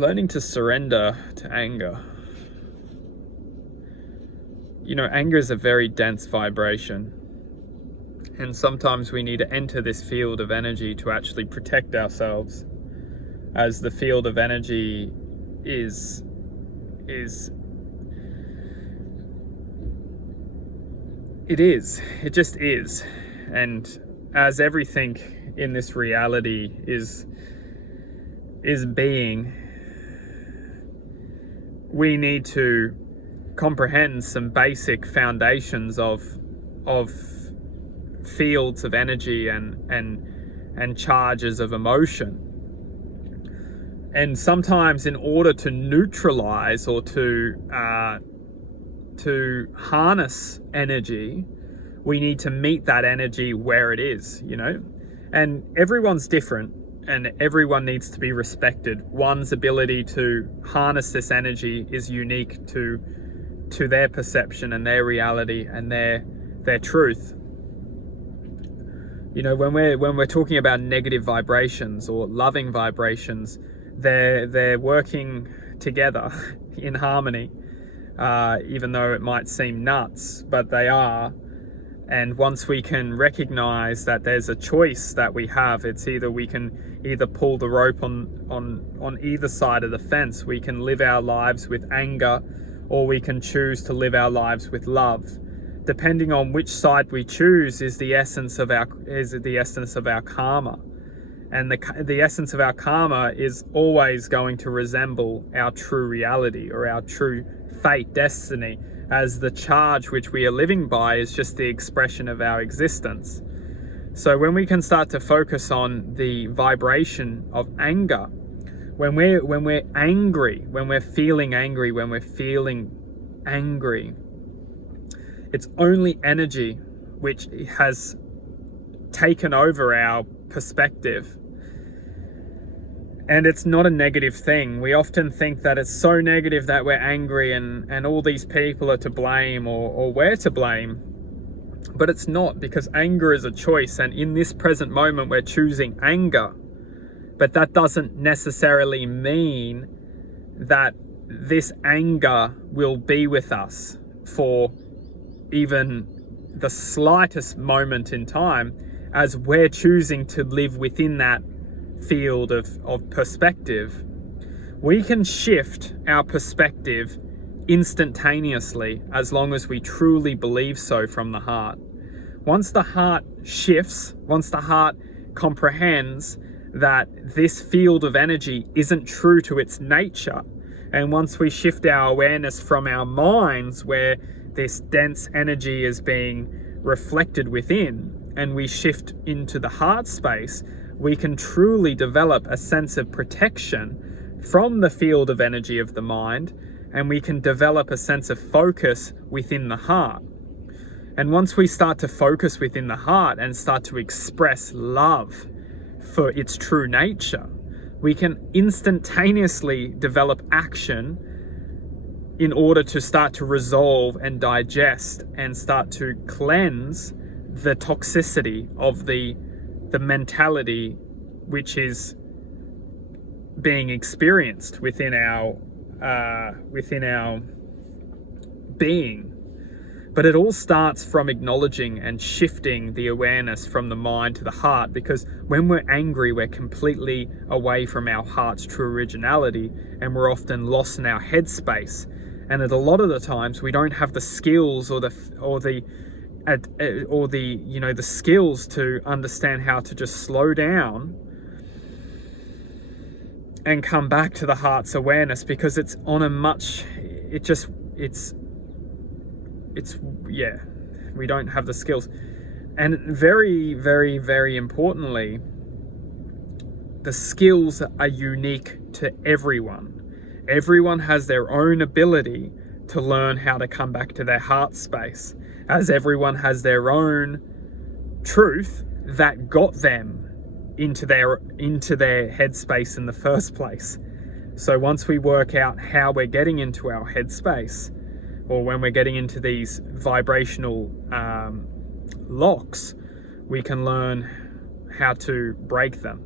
learning to surrender to anger. Anger is a very dense vibration. And sometimes we need to enter this field of energy to actually protect ourselves, as the field of energy it just is. And as everything in this reality is being, we need to comprehend some basic foundations of fields of energy and charges of emotion. And sometimes, in order to neutralize or to harness energy, we need to meet that energy where it is, and everyone's different, and everyone needs to be respected. One's ability to harness this energy is unique to their perception and their reality and their truth. When we're talking about negative vibrations or loving vibrations, they're working together in harmony, even though it might seem nuts, but they are. And once we can recognize that there's a choice that we have, it's we can either pull the rope on either side of the fence. We can live our lives with anger, or we can choose to live our lives with love. Depending on which side we choose is the essence of our karma. And the essence of our karma is always going to resemble our true reality or our true fate, destiny, as the charge which we are living by is just the expression of our existence. So when we can start to focus on the vibration of anger, when we're angry, when we're feeling angry, it's only energy which has taken over our perspective. And it's not a negative thing. We often think that it's so negative that we're angry and all these people are to blame or we're to blame. But it's not, because anger is a choice. And in this present moment, we're choosing anger. But that doesn't necessarily mean that this anger will be with us for even the slightest moment in time, as we're choosing to live within that field of perspective. We can shift our perspective instantaneously as long as we truly believe so from the heart. Once the heart shifts, once the heart comprehends that this field of energy isn't true to its nature, and once we shift our awareness from our minds, where this dense energy is being reflected within, and we shift into the heart space, we can truly develop a sense of protection from the field of energy of the mind, and we can develop a sense of focus within the heart. And once we start to focus within the heart and start to express love for its true nature, we can instantaneously develop action in order to start to resolve and digest and start to cleanse the toxicity of the mentality which is being experienced within our being. But it all starts from acknowledging and shifting the awareness from the mind to the heart, because when we're angry, we're completely away from our heart's true originality, and we're often lost in our headspace. And at a lot of the times, we don't have the skills or the skills to understand how to just slow down and come back to the heart's awareness, because it's on a much, we don't have the skills. And very, very, very importantly, the skills are unique to everyone. Everyone has their own ability to learn how to come back to their heart space, as everyone has their own truth that got them into their headspace in the first place. So once we work out how we're getting into our headspace, or when we're getting into these vibrational locks, we can learn how to break them.